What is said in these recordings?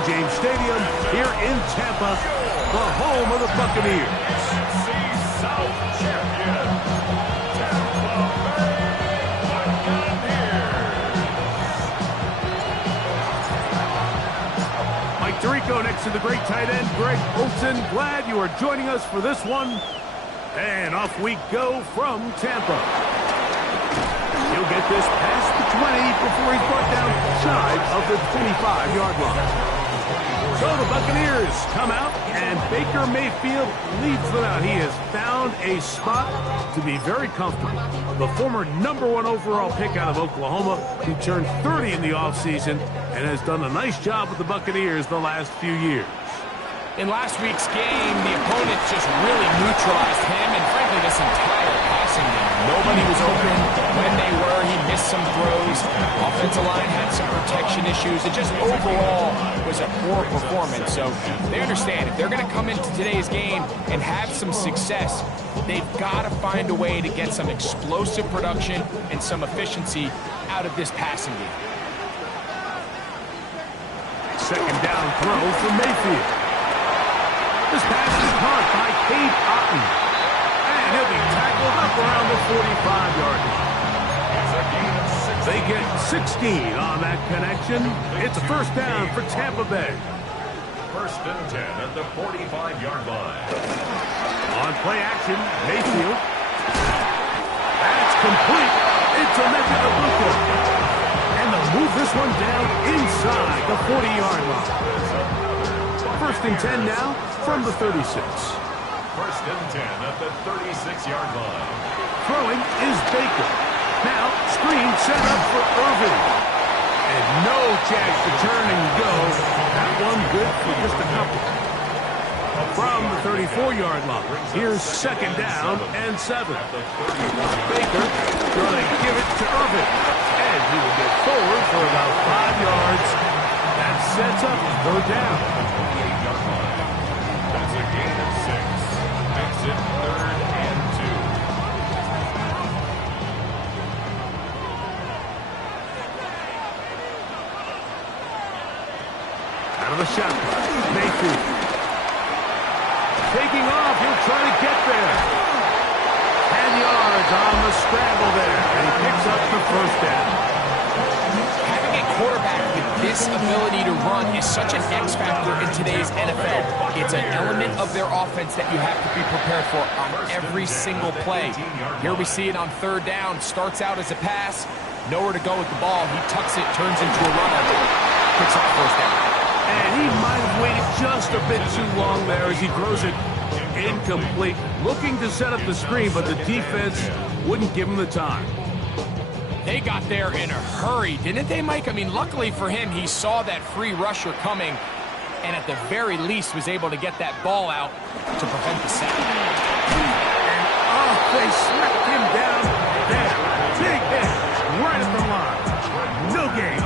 Raymond James Stadium here in Tampa, the home of the Buccaneers. South champion, Tampa Bay Buccaneers. Mike Tirico next to the great tight end, Greg Olsen. Glad you are joining us for this one. And off we go from Tampa. He'll get this past the 20 before he's brought down shy of the 25-yard line. So the Buccaneers come out, and Baker Mayfield leads them out. He has found a spot to be very comfortable. The former #1 overall pick out of Oklahoma, who turned 30 in the offseason and has done a nice job with the Buccaneers the last few years. In last week's game, the opponent just really neutralized him and, frankly, this entire passing game. Nobody was open. When they were, he missed some throws. Offensive line had some protection issues. It just overall was a poor performance. So they understand if they're going to come into today's game and have some success, they've got to find a way to get some explosive production and some efficiency out of this passing game. Second down throw for Mayfield. This pass is caught by Cade Otton. And he'll be tackled up around the 45-yard line. They get 16 on that connection. It's a first down for Tampa Bay. First and 10 at the 45-yard line. On play action, Mayfield. That's complete. It's a Ibuka. And they'll move this one down inside the 40-yard line. First and 10 now from the 36. First and 10 at the 36-yard line. Throwing is Baker. Now, screen set up for Irvin. And no chance to turn and go. That one good for just a couple. From the 34-yard line, here's second down and 7. Baker going to give it to Irvin. And he will get forward for about 5 yards. That sets up third down. That's a gain of 6. Makes it 3rd and 2. Out of the shotgun, Mayfield. Taking off, he'll try to get there. 10 yards on the scramble there, and he picks up the first down. Having a quarterback with this ability to run is such an X factor in today's NFL. It's an element of their offense that you have to be prepared for on every single play. Here we see it on third down. Starts out as a pass, nowhere to go with the ball. He tucks it, turns into a run, picks up the first down. And he might have waited just a bit too long there as he throws it incomplete. Looking to set up the screen, but the defense wouldn't give him the time. They got there in a hurry, didn't they, Mike? I mean, luckily for him, he saw that free rusher coming and at the very least was able to get that ball out to prevent the sack. And they smacked him down there. Big hit right at the line. No gain.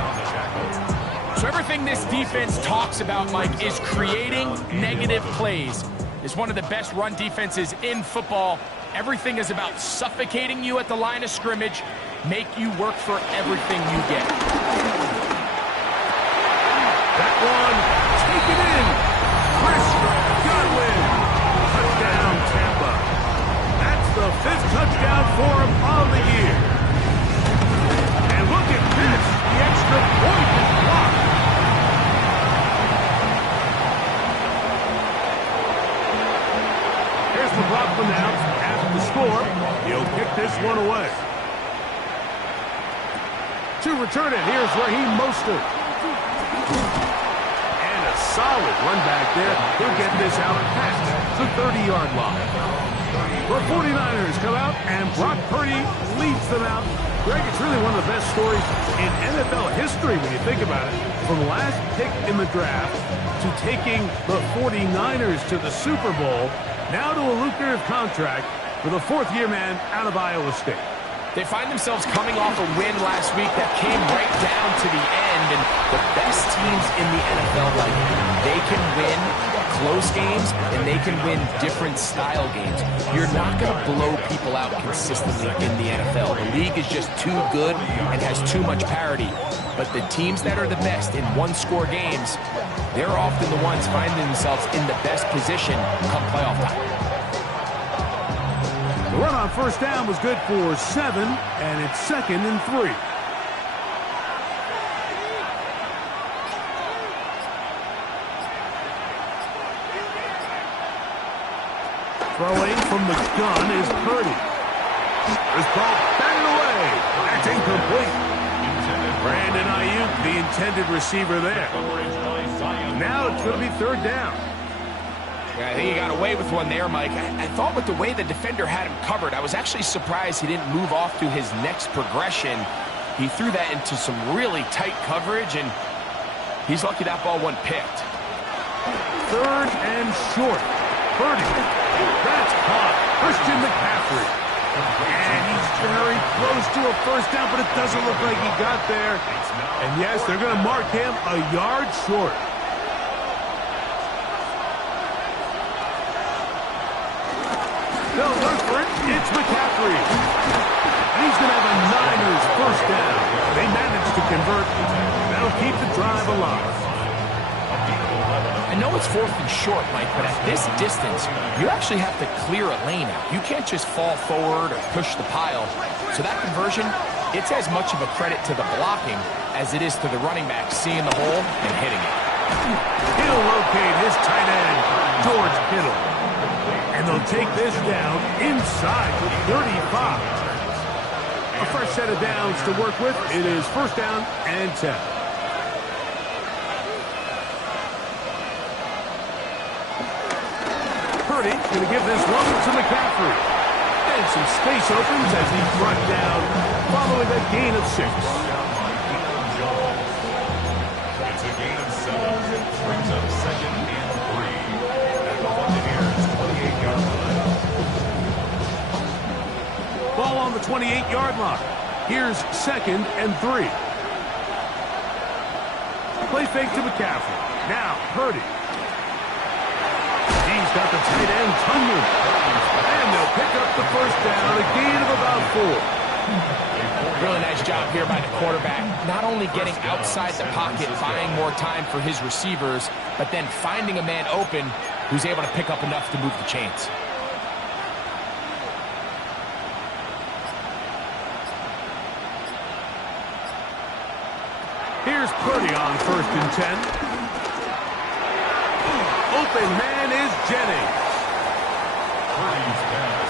So everything this defense talks about, Mike, is creating negative plays. It's one of the best run defenses in football. Everything is about suffocating you at the line of scrimmage, make you work for everything you get. That one, taken in. Chris Godwin. Touchdown, Tampa. That's the 5th touchdown for him on the year. And look at this. The extra point is blocked. Here's the block announced after the score. He'll kick this one away. To return it, here's Raheem Mostert. And a solid run back there. He'll get this out past the 30-yard line. The 49ers come out, and Brock Purdy leads them out. Greg, it's really one of the best stories in NFL history when you think about it. From the last pick in the draft to taking the 49ers to the Super Bowl, now to a lucrative contract with a fourth-year man out of Iowa State. They find themselves coming off a win last week that came right down to the end, and the best teams in the NFL, like, they can win close games, and they can win different style games. You're not going to blow people out consistently in the NFL. The league is just too good and has too much parity. But the teams that are the best in one-score games, they're often the ones finding themselves in the best position come playoff time. The run on first down was good for 7, and it's 2nd and 3. Throwing from the gun is Purdy. This ball batted away. That's incomplete. Brandon Ayuk, the intended receiver there. Now it's going to be 3rd down. Yeah, I think he got away with one there, Mike. I thought with the way the defender had him covered, I was actually surprised he didn't move off to his next progression. He threw that into some really tight coverage, and he's lucky that ball wasn't picked. 3rd and short. Purdy. That's caught. Christian McCaffrey. And he's very close to a first down, but it doesn't look like he got there. And yes, they're going to mark him a yard short. They'll look for it. It's McCaffrey. And he's going to have a Niners first down. They managed to convert. That'll keep the drive alive. I know it's 4th and short, Mike, but at this distance, you actually have to clear a lane out. You can't just fall forward or push the pile. So that conversion, it's as much of a credit to the blocking as it is to the running back seeing the hole and hitting it. He'll locate his tight end, George Kittle. And they'll take this down inside the 35. A fresh set of downs to work with. It is 1st down and 10. Purdy going to give this one to McCaffrey. And some space opens as he's brought down following a gain of 6. It's a gain of 7. Brings up 2nd and 3. At the Buccaneers' 28-yard line. Ball on the 28-yard line. Here's 2nd and 3. Play fake to McCaffrey. Now Purdy. He's got the tight end tumbling. And they'll pick up the first down, a gain of about 4. Really nice job here by the quarterback. Not only getting outside the pocket, buying more time for his receivers, but then finding a man open who's able to pick up enough to move the chains. Here's Purdy on 1st and 10. Open man is Jennings. Purdy's pass.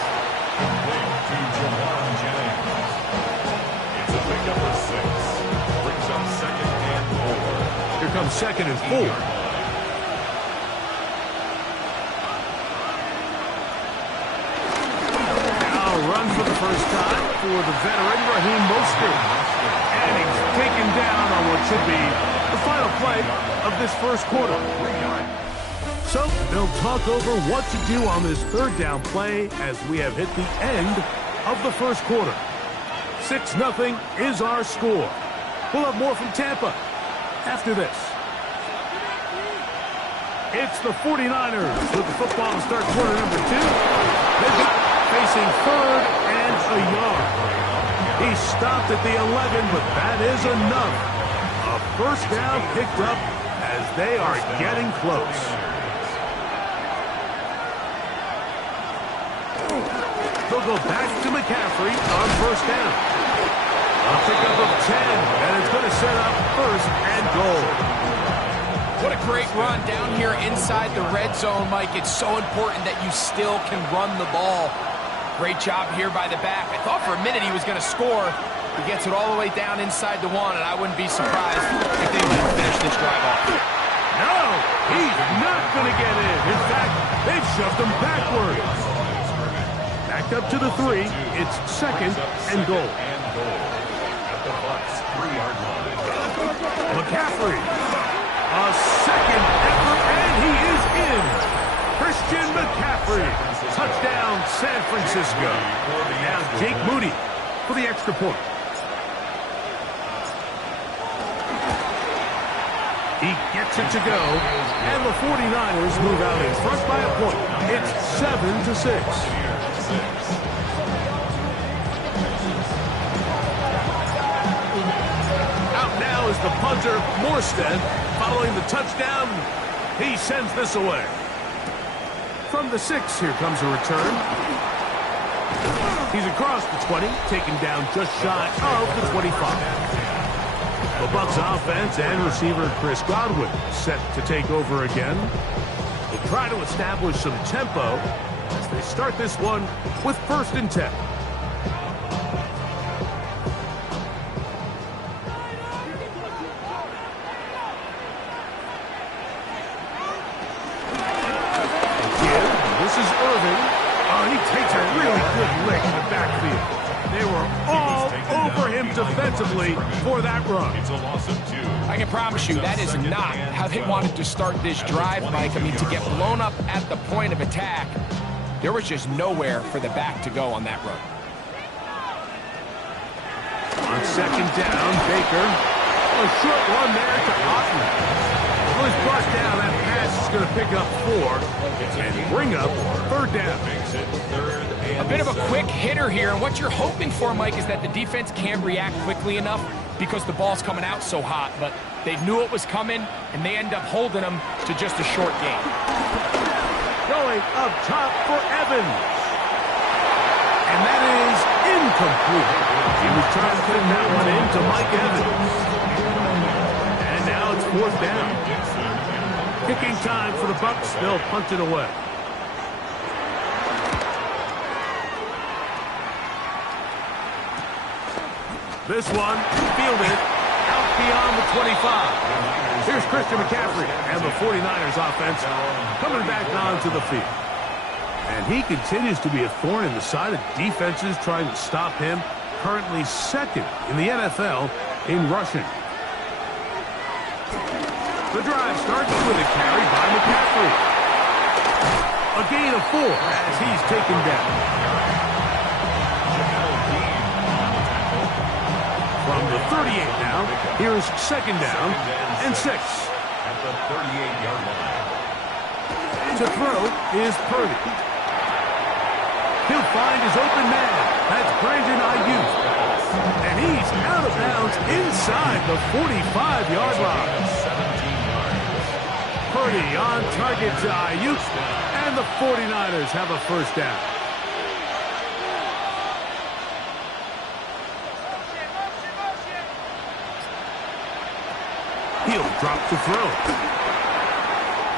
Complete to Jawan Jennings. It's a pickup of 6. Brings up 2nd and 4. Here comes 2nd and 4. Now run for the first time for the veteran Raheem Mostert. And he's taken down on what should be the final play of this first quarter. So they'll talk over what to do on this 3rd down play as we have hit the end of the first quarter. 6-0 is our score. We'll have more from Tampa after this. It's the 49ers with the football to start quarter number 2. They've got facing 3rd and a yard. He stopped at the 11, but that is enough. A first down picked up as they are getting close. They'll go back to McCaffrey on first down. A pickup of 10, and it's going to set up 1st and goal. What a great run down here inside the red zone, Mike. It's so important that you still can run the ball. Great job here by the back. I thought for a minute he was going to score. He gets it all the way down inside the 1, and I wouldn't be surprised if they would finish this drive off. No, he's not going to get in. In fact, they've shoved him backwards. Backed up to the 3. It's 2nd and goal. At the Bucs' 3-yard line. McCaffrey. A second effort, and he is in. Christian McCaffrey. Touchdown, San Francisco. Now Jake Moody for the extra point. He gets it to go, and the 49ers move out in front by a point. It's 7-6. Out now is the punter, Morstead. Following the touchdown, he sends this away. From the 6, here comes a return. He's across the 20, taken down just shy of the 25. The Bucs offense and receiver Chris Godwin set to take over again. They try to establish some tempo as they start this one with 1st and 10. Again, this is Irving. Oh, he takes a really good lick in the backfield. They were all over him defensively for that run. It's a loss of 2. I can promise you that is not how they wanted to start this drive, Mike. I mean, to get blown up at the point of attack, there was just nowhere for the back to go on that run. On 2nd down, Baker. A short run there to Otten. Well, he's brought down. That pass is going to pick up 4 and bring up 3rd down. A bit of a quick hitter here, and what you're hoping for, Mike, is that the defense can't react quickly enough because the ball's coming out so hot, but they knew it was coming, and they end up holding them to just a short gain. Going up top for Evans. And that is incomplete. He was trying to put that one into Mike Evans. And now it's 4th down. Kicking time for the Bucs. They'll punt it away. This one, fielded out beyond the 25. Here's Christian McCaffrey and the 49ers offense coming back onto the field. And he continues to be a thorn in the side of defenses trying to stop him. Currently 2nd in the NFL in rushing. The drive starts with a carry by McCaffrey. A gain of 4 as he's taken down. From the 38 now, here's 2nd down and 6. At the 38-yard line. To throw is Purdy. He'll find his open man. That's Brandon Ayuk. And he's out of bounds inside the 45-yard line. 17 yards. Purdy on target to Ayuk, and the 49ers have a 1st down. He'll drop to throw.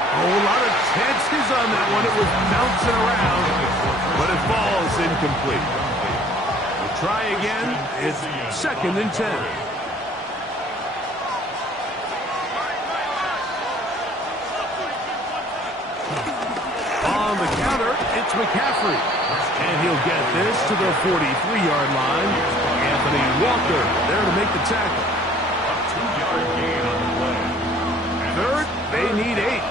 Oh, a lot of chances on that one. It was bouncing around, but it falls incomplete. We'll try again. It's 2nd and 10. On the counter, it's McCaffrey. And he'll get this to the 43-yard line. Anthony Walker there to make the tackle. A 2-yard gain on the play. 3rd, they need 8.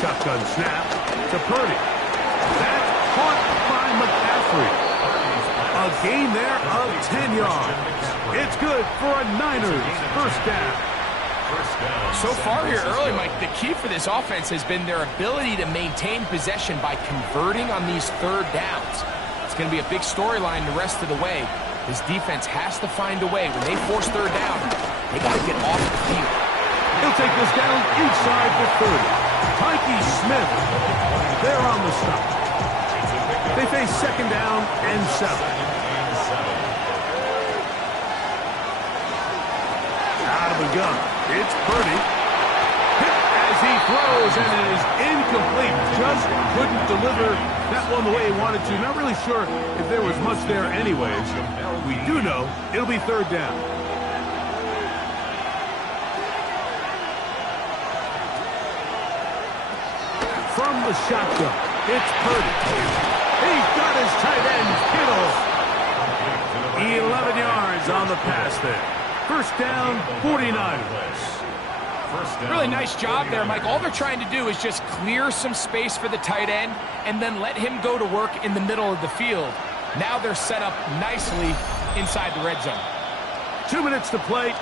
Shotgun snap to Purdy. That's caught by McCaffrey. A gain there of 10 yards. It's good for a Niners 1st down. So far here early, Mike, the key for this offense has been their ability to maintain possession by converting on these 3rd downs. It's going to be a big storyline the rest of the way. This defense has to find a way. When they force 3rd down, they got to get off the field. He'll take this down inside the 30. Mikey Smith, they're on the stop. They face 2nd down and 7. Out of the gun, it's Purdy. Hit as he throws, and it is incomplete. Just couldn't deliver that one the way he wanted to. Not really sure if there was much there anyways. We do know it'll be 3rd down. From the shotgun, it's Purdy. He's got his tight end, Kittle. 11 yards on the pass there. 1st down, 49ers. First down. Really nice job there, Mike. All they're trying to do is just clear some space for the tight end and then let him go to work in the middle of the field. Now they're set up nicely inside the red zone. 2 minutes to play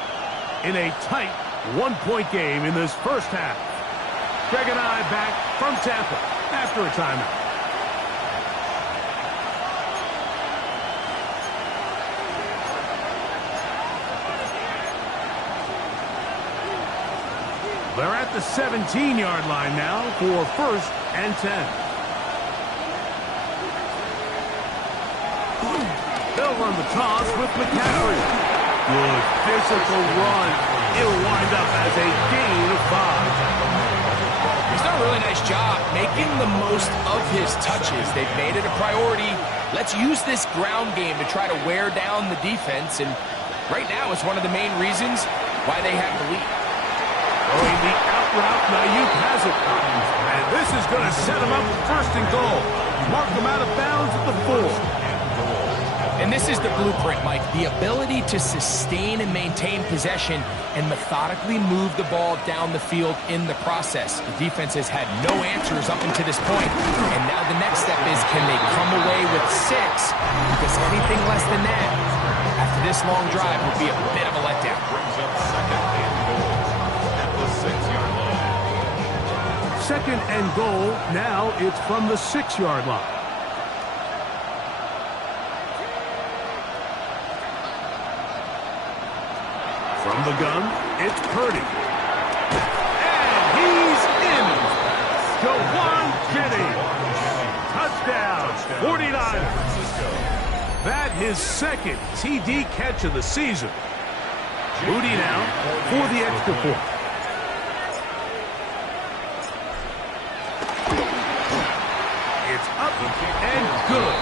in a tight one-point game in this first half. Greg and I back from Tampa after a timeout. They're at the 17-yard line now for 1st and 10. They'll run the toss with McCaffrey. Good physical run. It'll wind up as a gain of 5. He's done a really nice job making the most of his touches. They've made it a priority. Let's use this ground game to try to wear down the defense. And right now, it's one of the main reasons why they have the lead. Going the out route, Ayuk has it. And this is going to set him up 1st and goal. Mark him out of bounds at the 4. And this is the blueprint, Mike. The ability to sustain and maintain possession and methodically move the ball down the field in the process. The defense has had no answers up until this point. And now the next step is, can they come away with 6? Because anything less than that, after this long drive, would be a bit of a letdown. Brings up 2nd and goal at the 6-yard line. 2nd and goal. Now it's from the 6-yard line. From the gun, it's Purdy. And he's in. Jawan Jennings. Touchdown, 49ers. That his 2nd TD catch of the season. Moody now for the extra point. It's up and good.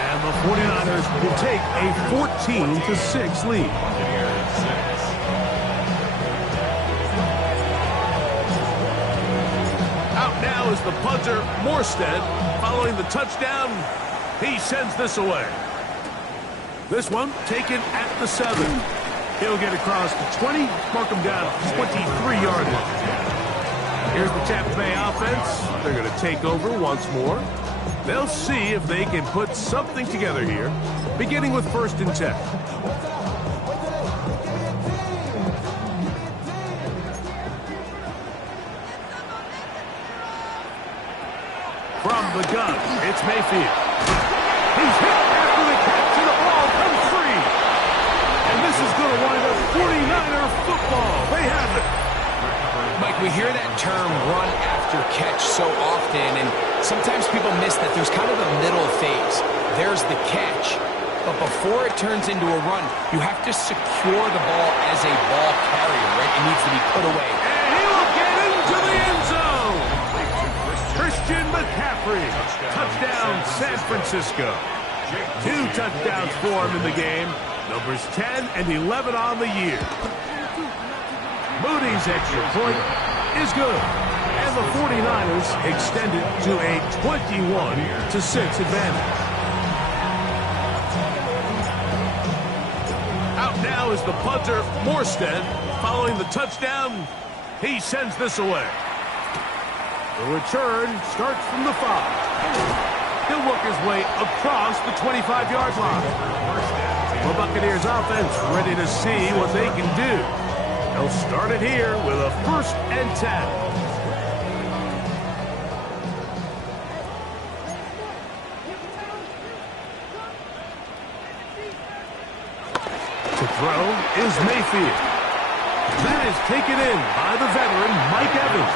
And the 49ers will take a 14-6 lead. Out now is the punter, Morstead. Following the touchdown, he sends this away. This one taken at the 7. He'll get across the 20, mark him down 23-yard line. Here's the Tampa Bay offense. They're going to take over once more. They'll see if they can put something together here, beginning with 1st and 10. From the gun, it's Mayfield. He's hit after the catch, and the ball comes free. And this is going to wind up 49er football. They have it. Mike, we hear that term run after catch so often, and sometimes people miss that there's kind of a middle phase. There's the catch, but before it turns into a run, you have to secure the ball as a ball carrier, right? It needs to be put away. And he will get into the end zone. Christian McCaffrey. Touchdown, San Francisco. 2 touchdowns for him in the game. Numbers 10 and 11 on the year. Moody's extra point is good. And the 49ers extend it to a 21-6 advantage. Out now is the punter, Morstead. Following the touchdown, he sends this away. The return starts from the 5. He'll work his way across the 25-yard line. The Buccaneers offense ready to see what they can do. They'll start it here with a 1st and 10. To throw is Mayfield. That is taken in by the veteran Mike Evans.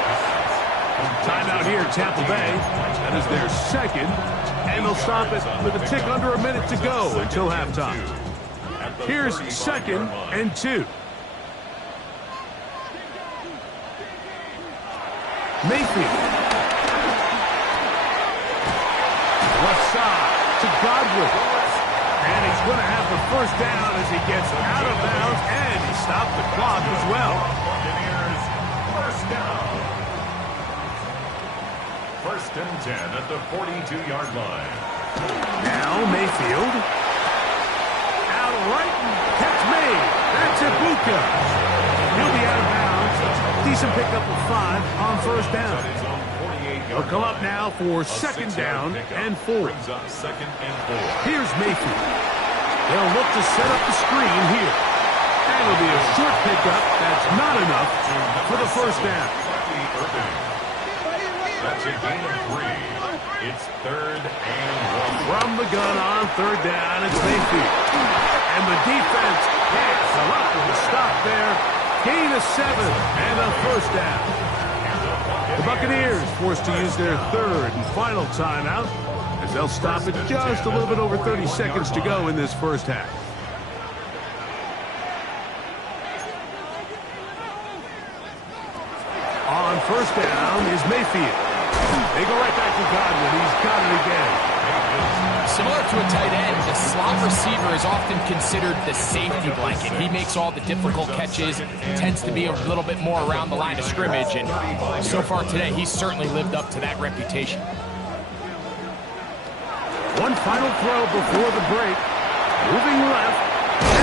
Timeout here, Tampa Bay. That is their 2nd, and they'll stop it with a tick under a minute to go until halftime. Here's 2nd and 2. Mayfield. Left side to Godwin. And he's going to have the 1st down as he gets out of bounds, and he stopped the clock as well. Buccaneers, 1st down. 1st and 10 at the 42-yard line. Now Mayfield. Out right, catch made. That's Ibuka. He'll be out of bounds Decent pickup of 5 on first down. They'll come up now for second down and 4. Here's Mayfield. They'll look to set up the screen here. And it'll be a short pickup. That's not enough for the first down. That's a gain of 3. It's third and 1. From the gun on third down, it's Mayfield. And the defense has a lot to stop there. Gain of 7 and a first down. The Buccaneers forced to use their third and final timeout as they'll stop at just a little bit over 30 seconds to go in this first half. On first down is Mayfield. They go right back to Godwin. He's got it again. Similar to a tight end, the slot receiver is often considered the safety blanket. He makes all the difficult catches, tends to be a little bit more around the line of scrimmage, and so far today, he's certainly lived up to that reputation. One final throw before the break. Moving left.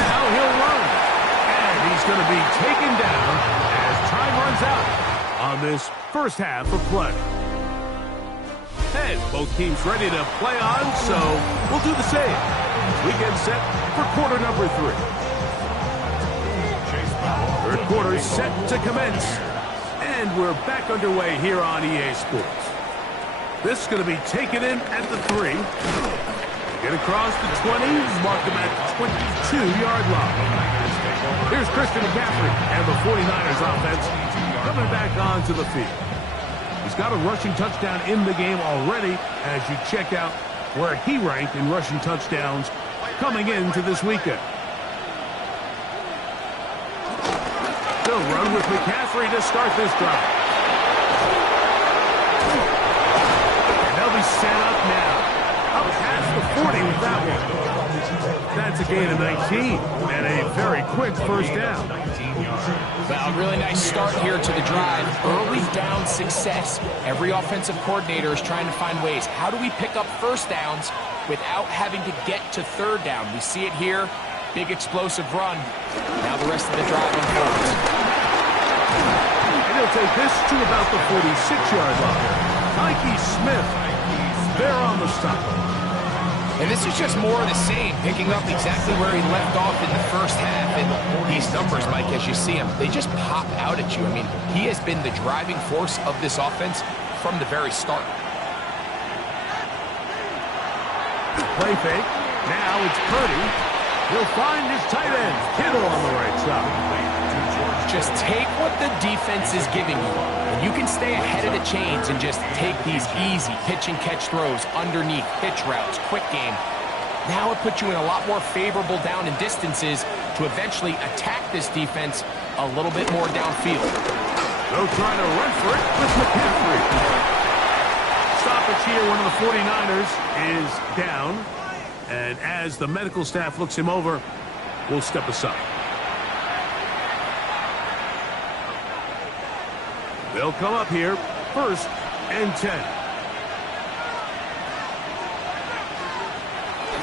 Now he'll run. And he's going to be taken down as time runs out on this first half of play. And both teams ready to play on, so we'll do the same. We get set for quarter number 3. Third quarter set to commence. And we're back underway here on EA Sports. This is going to be taken in at the 3. Get across the 20, mark them at the 22-yard line. Here's Christian McCaffrey and the 49ers offense coming back onto the field. He's got a rushing touchdown in the game already as you check out where he ranked in rushing touchdowns coming into this weekend. They'll run with McCaffrey to start this drive. And they'll be set up now. Up past the 40 with that one. That's a gain of 19 and a very quick first down. Well, really nice start here to the drive. Early down success. Every offensive coordinator is trying to find ways. How do we pick up first downs without having to get to third down? We see it here. Big explosive run. Now the rest of the drive unfolds. And he'll take this to about the 46-yard line. Mikey Smith, there on the stop. And this is just more of the same, picking up exactly where he left off in the first half. And these numbers, Mike, as you see them, they just pop out at you. I mean, he has been the driving force of this offense from the very start. Play fake. Now it's Purdy. He'll find his tight end, Kittle, on the right side. Just take what the defense is giving you. And you can stay ahead of the chains and just take these easy pitch and catch throws underneath, pitch routes, quick game. Now it puts you in a lot more favorable down and distances to eventually attack this defense a little bit more downfield. They'll try to run for it with McCaffrey. Stoppage here, one of the 49ers is down. And as the medical staff looks him over, we'll step aside. They'll come up here, first and 10.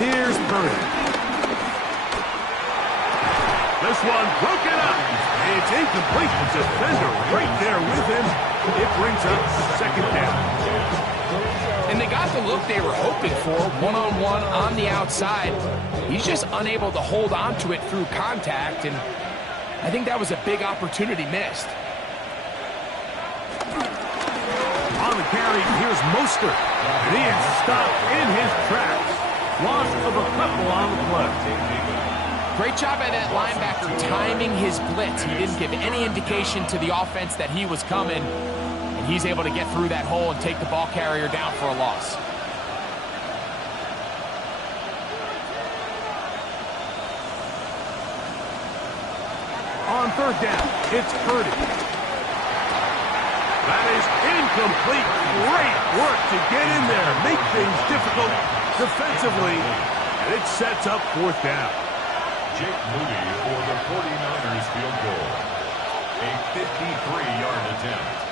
Here's Purdy. This one broken up. It's incomplete. The defender right there with him. It brings up second down. And they got the look they were hoping for, one-on-one on the outside. He's just unable to hold on to it through contact, and I think that was a big opportunity missed. On the carry, here's Mostert, and he is stopped in his tracks. Loss of a couple on the play. Great job by that linebacker timing his blitz. He didn't give any indication to the offense that he was coming. He's able to get through that hole and take the ball carrier down for a loss. On third down, it's Purdy. That is incomplete. Great work to get in there, make things difficult defensively, and it sets up fourth down. Jake Moody for the 49ers field goal. A 53-yard attempt.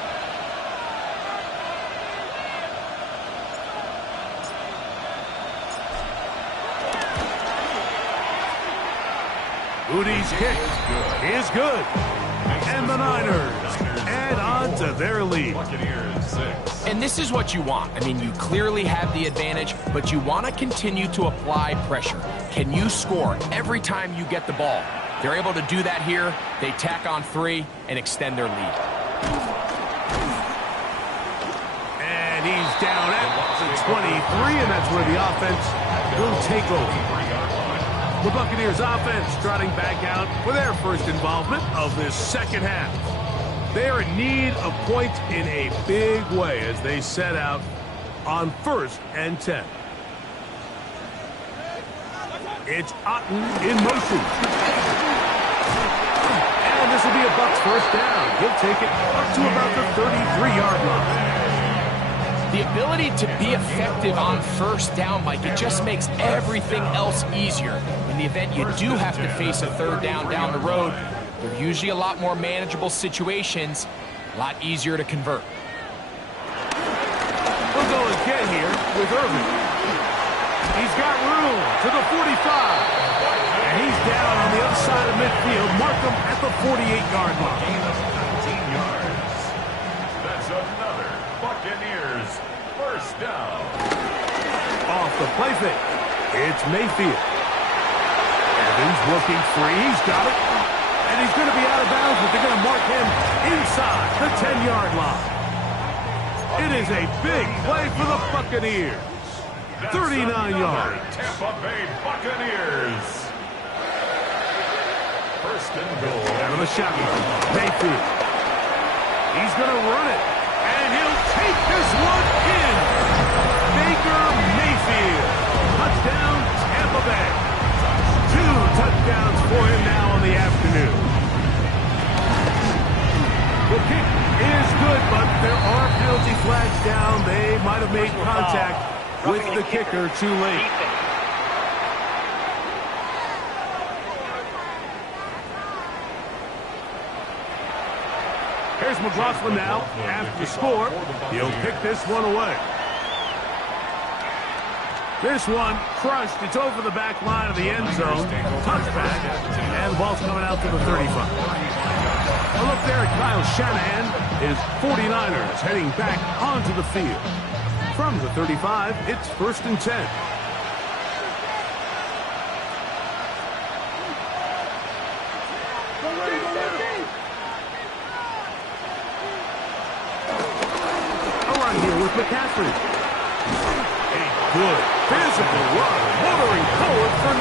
Moody's kick is good. And the Niners to their lead. Buccaneers 6. And this is what you want. I mean, you clearly have the advantage, but you want to continue to apply pressure. Can you score every time you get the ball? They're able to do that here. They tack on 3 and extend their lead. And he's down at the 23, and that's where the offense will take over. The Buccaneers offense trotting back out for their first involvement of this second half. They are in need of points in a big way as they set out on 1st and 10. It's Otten in motion. And this will be a Bucs first down. He'll take it up to about the 33-yard line. The ability to be effective on first down, Mike, it just makes everything else easier. In the event you do have to face a third down the road, they're usually a lot more manageable situations, a lot easier to convert. We'll go again here with Irvin. He's got room to the 45. And he's down on the other side of midfield. Mark him at the 48-yard line. Gain of 19 yards. That's another Buccaneers first down. Off the play fake. It's Mayfield. Evans working free. He's got it. And he's going to be out of bounds, but they're going to mark him inside the 10-yard line. It is a big play for the Buccaneers. 39 yards. Tampa Bay Buccaneers. First and goal. Out of the shotgun. Mayfield. He's going to run it. And he'll take this one in. Baker Mayfield. Touchdown, Tampa Bay. 2 touchdowns for him now on the afternoon. The kick is good, but there are penalty flags down. They might have made contact with the kicker too late. Here's McLaughlin now. After the score, he'll pick this one away. This one crushed. It's over the back line of the end zone. Touchback. And the ball's coming out to the 35. A look there at Kyle Shanahan. His 49ers heading back onto the field. From the 35, it's 1st and 10. A run here with McCaffrey. Good physical run, motoring forward for 9.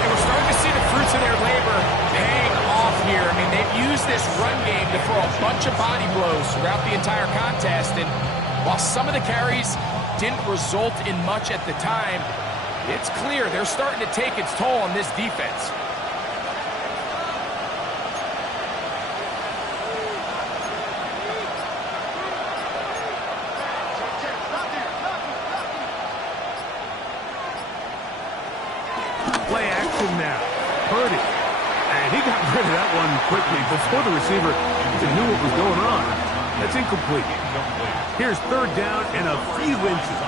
And we're starting to see the fruits of their labor paying off here. I mean, they've used this run game to throw a bunch of body blows throughout the entire contest. And while some of the carries didn't result in much at the time, it's clear they're starting to take its toll on this defense. Play action now. Purdy. And he got rid of that one quickly before the receiver even knew what was going on. That's incomplete. Here's 3rd down and a few inches.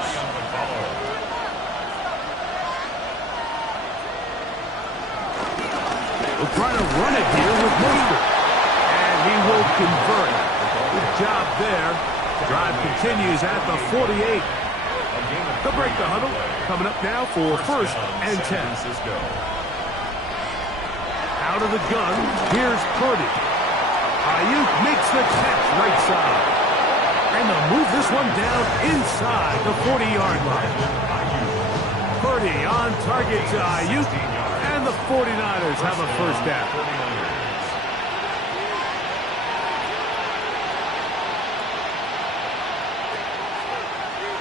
We'll try to run it here with Mostert. And he will convert. Good job there. Drive continues at the 48. They'll break the huddle. Coming up now for 1st and 10. Out of the gun, here's Purdy. Ayuk makes the catch right side. And they'll move this one down inside the 40-yard line. Purdy on target to Ayuk. And the 49ers have a first down.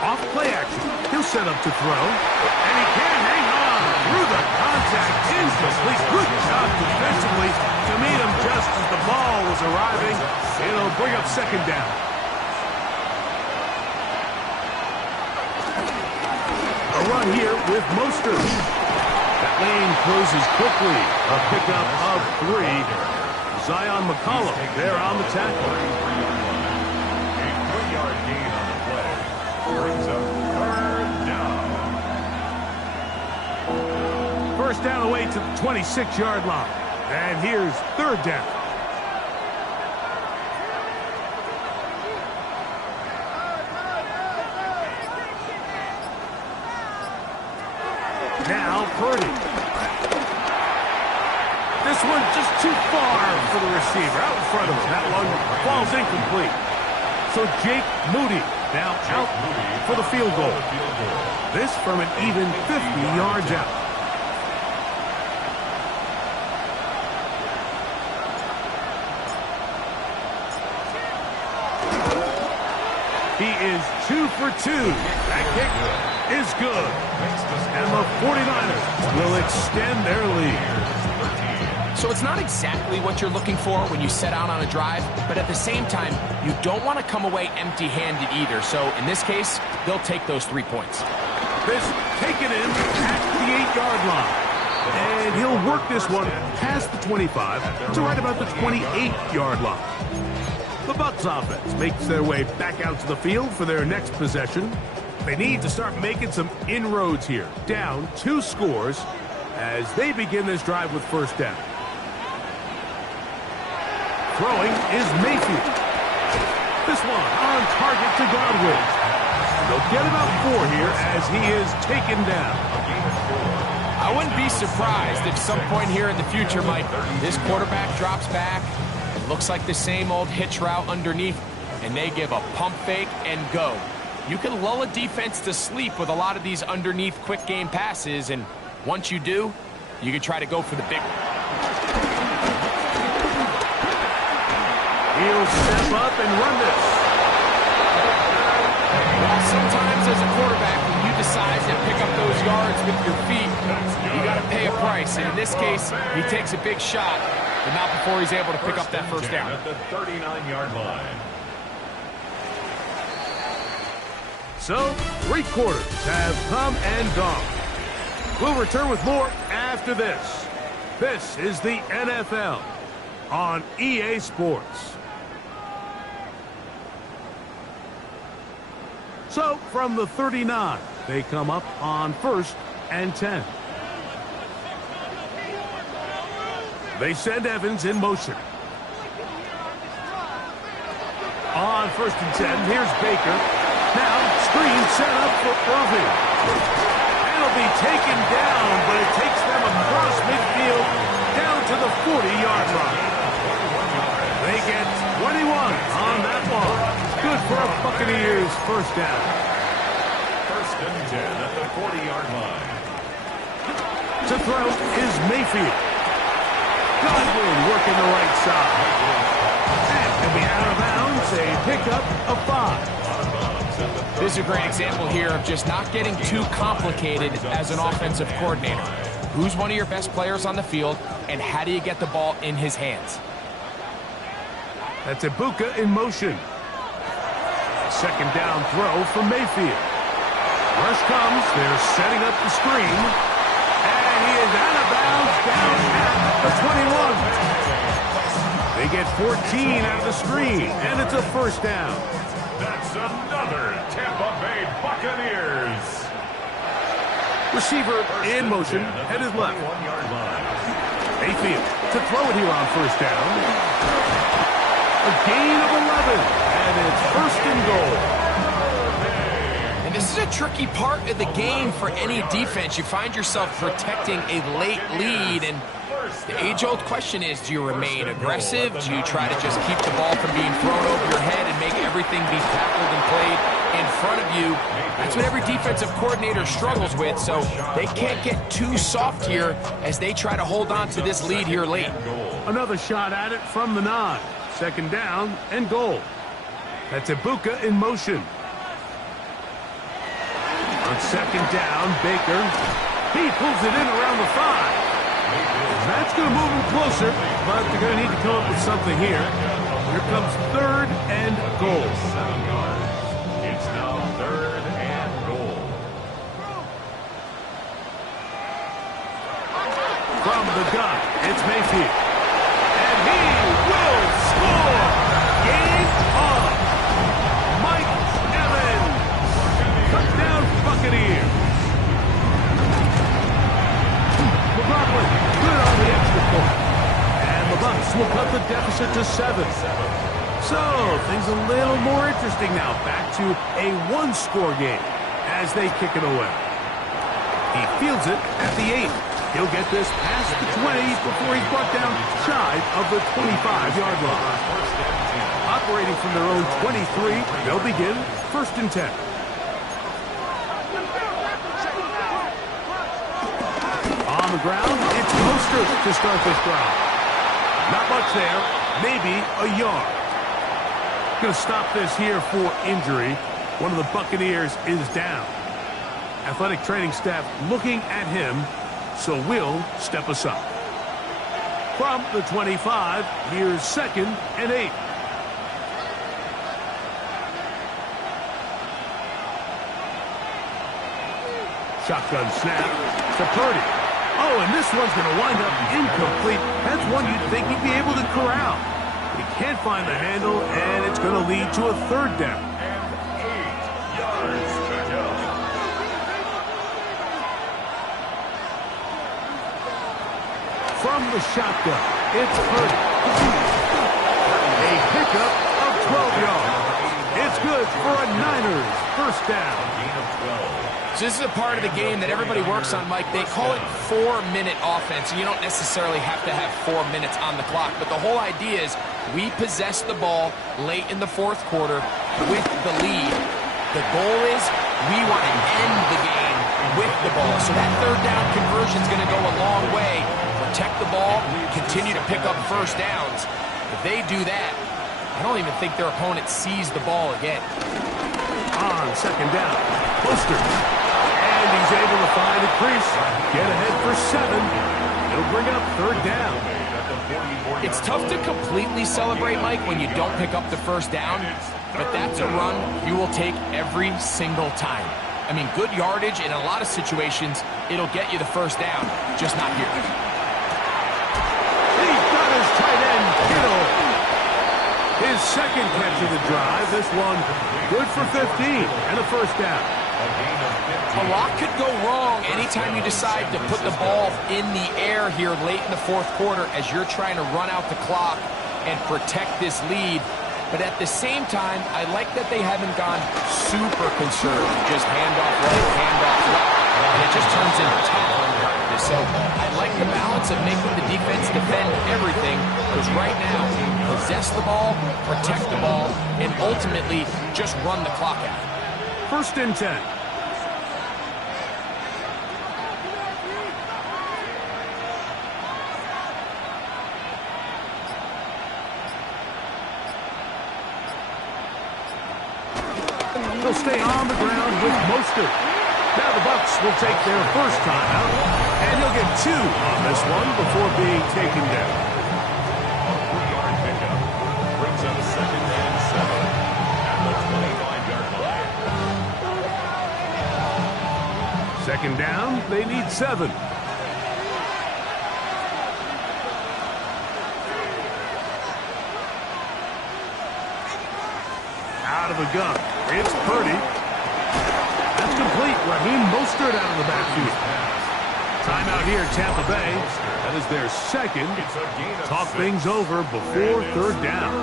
Off play action. He'll set up to throw. And he can hang on through the contact. Incomplete. Good job defensively to meet him just as the ball was arriving. It'll bring up 2nd down. A run here with Mostert. That lane closes quickly. A pickup of 3. Zion McCollum there on the tackle. A 3-yard gain on the play. Brings up 3rd down. First down away to the 26-yard line. And here's 3rd down. Now Purdy. This one just too far for the receiver. Out in front of him. That one falls incomplete. So Jake Moody now out for the field goal. This from an even 50 yards out. He is 2 for 2. That kick is good. And the 49ers will extend their lead. So it's not exactly what you're looking for when you set out on a drive, but at the same time, you don't want to come away empty-handed either. So in this case, they'll take those 3 points. This taken in at the 8-yard line. And he'll work this one past the 25 to right about the 28-yard line. The Bucs offense makes their way back out to the field for their next possession. They need to start making some inroads here. Down 2 scores as they begin this drive with first down. Throwing is Mayfield. This one on target to Godwin. And they'll get about 4 here as he is taken down. I wouldn't be surprised if some point here in the future, Mike, this quarterback drops back. Looks like the same old hitch route underneath, and they give a pump fake and go. You can lull a defense to sleep with a lot of these underneath quick game passes, and once you do, you can try to go for the big one. He'll step up and run this. Well, sometimes as a quarterback, when you decide to pick up those yards with your feet, you got to pay a price, and in this case, he takes a big shot. But not before he's able to pick up that first down. At the 39-yard line. So, 3 quarters have come and gone. We'll return with more after this. This is the NFL on EA Sports. So, from the 39, they come up on 1st and 10. They send Evans in motion. On 1st and 10, here's Baker. Now, screen set up for Irving. And it'll be taken down, but it takes them across midfield down to the 40-yard line. They get 21 on that one. Good for a Buccaneers first down. 1st and 10 at the 40-yard line. To throw is Mayfield. Godwin working the right side. And he'll be out of bounds, a pickup of 5. This is a great example here of just not getting too complicated as an offensive coordinator. Who's one of your best players on the field, and how do you get the ball in his hands? That's Ibuka in motion. 2nd down throw from Mayfield. Rush comes, they're setting up the screen. And he is out of bounds down at the 21. They get 14 out of the screen, and it's a first down. That's another Tampa Bay Buccaneers. Receiver in motion, headed left. Mayfield to throw it here on first down. A gain of 11, and it's 1st and goal. This is a tricky part of the game for any defense. You find yourself protecting a late lead, and the age-old question is, do you remain aggressive? Do you try to just keep the ball from being thrown over your head and make everything be tackled and played in front of you? That's what every defensive coordinator struggles with, so they can't get too soft here as they try to hold on to this lead here late. Another shot at it from the 9. 2nd down and goal. That's Ibuka in motion. On 2nd down, Baker. He pulls it in around the 5. That's going to move him closer, but they're going to need to come up with something here. Here comes 3rd and goal. It's now 3rd and goal. From the gun, it's Mayfield. And he will score! Game on! Mike Evans! Touchdown Buccaneers! McLaughlin, good on the extra point. And the Bucs will cut the deficit to 7. So, things a little more interesting now. Back to a 1-score game as they kick it away. He fields it at the 8. He'll get this past the 20 before he's brought down shy of the 25-yard line. Operating from their own 23, they'll begin 1st and 10. On the ground, it's Mostert to start this drive. Not much there, maybe a yard. Going to stop this here for injury. One of the Buccaneers is down. Athletic training staff looking at him, so we'll step aside. From the 25, here's 2nd and 8. Shotgun snap to Purdy. Oh, and this one's going to wind up incomplete. That's one you'd think he'd be able to corral. He can't find the handle, and it's going to lead to a 3rd down. And 8 yards to go. From the shotgun, it's Purdy. A pickup of 12 yards. It's good for a Niners 1st down. Gain of 12. So this is a part of the game that everybody works on, Mike. They call it 4-minute offense, and you don't necessarily have to have 4 minutes on the clock. But the whole idea is we possess the ball late in the 4th quarter with the lead. The goal is we want to end the game with the ball. So that 3rd down conversion is going to go a long way. Protect the ball, continue to pick up 1st downs. If they do that, I don't even think their opponent sees the ball again. On 2nd down, Mostert. And he's able to find a crease. Get ahead for 7. He'll bring up 3rd down. It's tough to completely celebrate, Mike, when you don't pick up the 1st down, but that's a run you will take every single time. I mean, good yardage in a lot of situations, it'll get you the 1st down, just not here. He's got his tight end, Kittle. His 2nd catch of the drive. This one good for 15 and a 1st down. A lot could go wrong anytime you decide to put the ball in the air here late in the 4th quarter as you're trying to run out the clock and protect this lead. But at the same time, I like that they haven't gone super conservative. Just handoff right, handoff left. And it just turns into tackling practice. So I like the balance of making the defense defend everything. Because right now, possess the ball, protect the ball, and ultimately just run the clock out. 1st and 10. They'll stay on the ground with Mostert. Now the Bucs will take their 1st timeout, and he'll get 2 on this one before being taken down. A 3-yard pickup brings up 2nd and 7 at the 25-yard line. 2nd down, they need 7. Out of the gun, it's Purdy. That's complete. Raheem Mostert out of the backfield. Timeout here, Tampa Bay. That is their 2nd. Talk things over before 3rd down.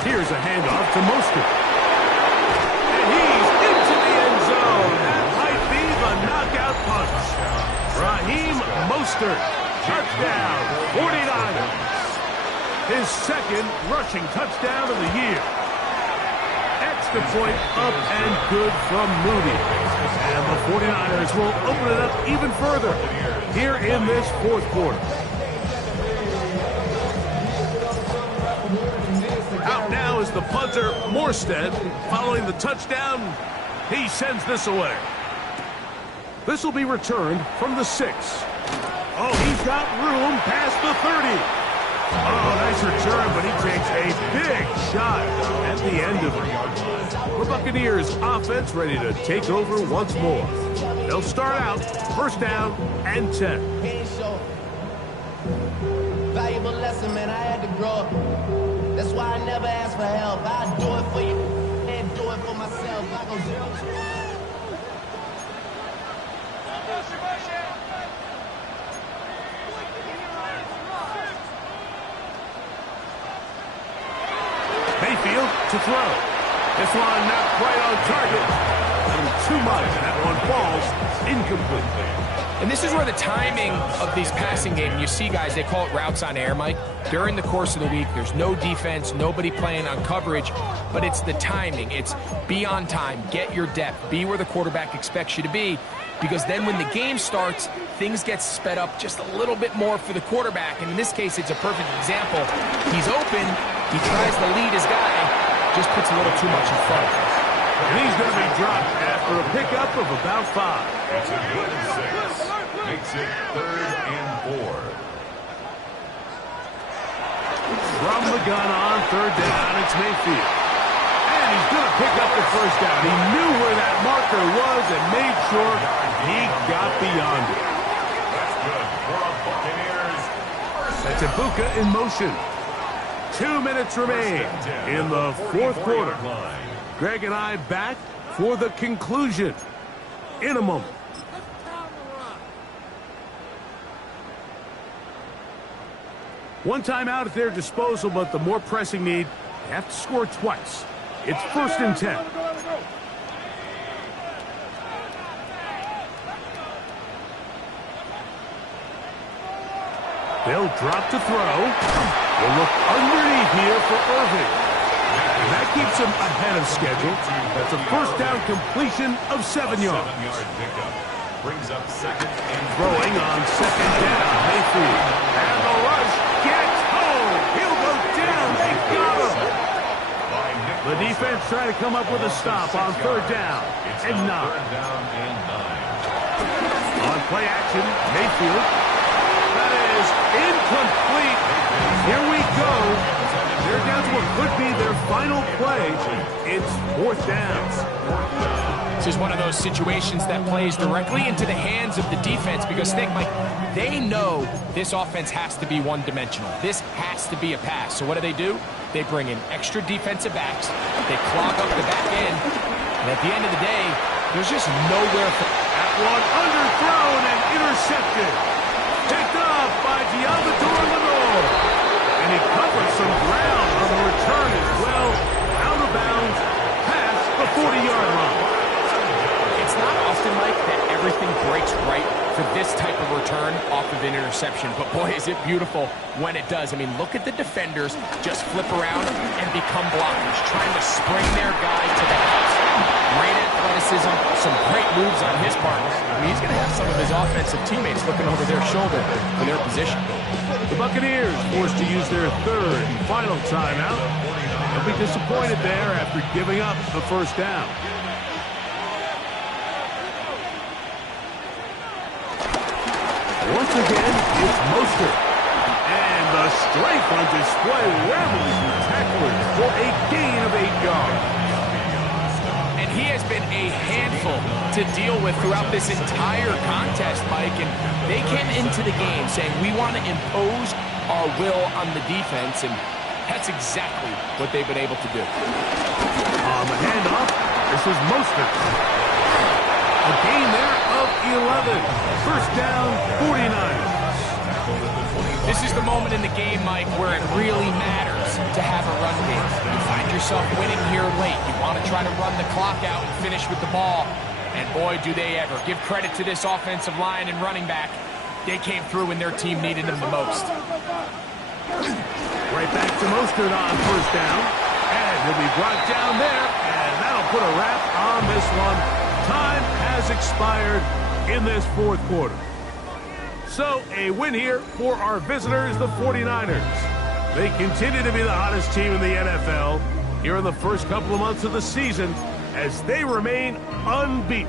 Here's a handoff to Mostert. And he's into the end zone. That might be the knockout punch. Raheem Mostert, touchdown, 49ers. His 2nd rushing touchdown of the year. Extra point up and good from Moody. And the 49ers will open it up even further here in this 4th quarter. Out now is the punter, Morstead. Following the touchdown, he sends this away. This will be returned from the 6. Oh, he's got room past the 30. Oh, nice return, but he takes a big shot at the end of it. The Buccaneers offense ready to take over once more. They'll start out 1st down and 10. valuable lesson, man. I had to grow up. That's why I never ask for help. I do it for you and do it for myself. I go 0-2. Mayfield to throw. This one not quite on target. And too much. That one falls incomplete. And this is where the timing of these passing games, you see guys, they call it routes on air, Mike. During the course of the week, there's no defense, nobody playing on coverage, but it's the timing. It's be on time, get your depth, be where the quarterback expects you to be, because then when the game starts, things get sped up just a little bit more for the quarterback. And in this case, it's a perfect example. He's open, he tries to lead his guy, just puts a little too much in front. And he's going to be dropped after a pickup of about 5. It's a good 6. Makes it 3rd and 4. From the gun on 3rd down, it's Mayfield. And he's going to pick up the 1st down. He knew where that marker was and made sure he got beyond it. That's good for our Buccaneers. That's Ibuka in motion. 2 minutes remain in the 4th quarter. Greg and I back for the conclusion in a moment. One timeout at their disposal, but the more pressing need, they have to score twice. It's 1st and 10. They'll drop to throw. They'll look underneath here for Irving. And that keeps him ahead of schedule. That's a 1st down completion of 7 yards. 7-yard pickup. Brings up 2nd and Throwing on 2nd down. Mayfield. And the rush gets home. He'll go down. They got him. The defense trying to come up with a stop on 3rd down. And 9. 3rd down and 9. On play action, Mayfield. That is incomplete. Here we go. They're down to what could be their final play. It's 4th down. This is one of those situations that plays directly into the hands of the defense because, think, Mike, they know this offense has to be one-dimensional. This has to be a pass. So what do? They bring in extra defensive backs. They clog up the back end. And at the end of the day, there's just nowhere for... That one underthrown and intercepted. Picked up by Diabador Lenore. And he covers some ground on the return as well. Out of bounds, past the 40-yard line. It's not often, Mike, that everything breaks right for this type of return off of an interception. But boy, is it beautiful when it does. I mean, look at the defenders just flip around and become blockers, trying to spring their guy to the house. Great athleticism, some great moves on his part. I mean, he's going to have some of his offensive teammates looking over their shoulder for their position. The Buccaneers forced to use their 3rd and final timeout. They'll be disappointed there after giving up the 1st down. Once again, it's Mostert. And the strength on display revels the tacklers for a gain of 8 yards. And he has been a handful to deal with throughout this entire contest, Mike. And they came into the game saying, we want to impose our will on the defense. And that's exactly what they've been able to do. On the handoff, this is Mostert. A gain there of 11. 1st down, 49ers. This is the moment in the game, Mike, where it really matters to have a run game. You find yourself winning here late. You want to try to run the clock out and finish with the ball. And boy, do they ever. Give credit to this offensive line and running back. They came through when their team needed them the most. Right back to Mostert on 1st down. And he'll be brought down there. And that'll put a wrap on this one. Time has expired in this 4th quarter. So, a win here for our visitors, the 49ers. They continue to be the hottest team in the NFL here in the first couple of months of the season as they remain unbeaten.